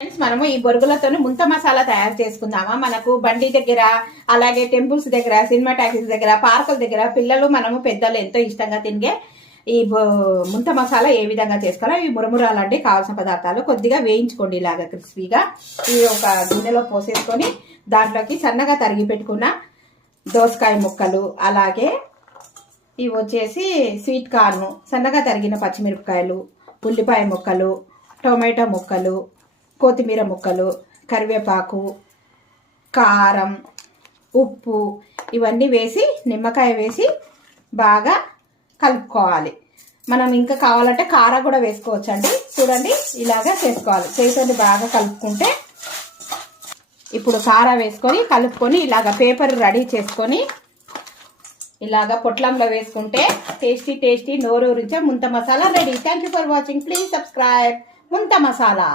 Friends, మనము ఈ బొరుగులతో ముంత మసాలా తయారు చేసుకుందామా. మనకు బండి దగ్గర, అలాగే టెంపుల్స్ దగ్గర, సినిమా టాకీస్ దగ్గర, పార్కుల దగ్గర పిల్లలు మనము పెద్దలు ఎంతో ఇష్టంగా తినే ఈ ముంత మసాలా ఏ విధంగా చేసుకోవాలో ఈ మురమురాలు అంటే కావాల్సిన పదార్థాలు కొద్దిగా వేయించుకోండి. ఇలాగా క్రిస్పీగా ఇవి ఒక గిన్నెలో పోసేసుకొని దాంట్లోకి సన్నగా తరిగి పెట్టుకున్న దోసకాయ ముక్కలు, అలాగే ఇవి వచ్చేసి స్వీట్ కార్న్, సన్నగా తరిగిన పచ్చిమిరపకాయలు, ఉల్లిపాయ ముక్కలు, టొమాటో ముక్కలు, కొత్తిమీర ముక్కలు, కరివేపాకు, కారం, ఉప్పు ఇవన్నీ వేసి నిమ్మకాయ వేసి బాగా కలుపుకోవాలి. మనం ఇంకా కావాలంటే కారం కూడా వేసుకోవచ్చు అండి. చూడండి, ఇలాగా చేసుకోవాలి. చేసేది బాగా కలుపుకుంటే ఇప్పుడు కారం వేసుకొని కలుపుకొని ఇలాగ పేపర్ రెడీ చేసుకొని ఇలాగ పొట్లంలో వేసుకుంటే టేస్టీ టేస్టీ నోరూరించే ముంత masala ready. Thank you for watching. Please subscribe ముంత మసాలా.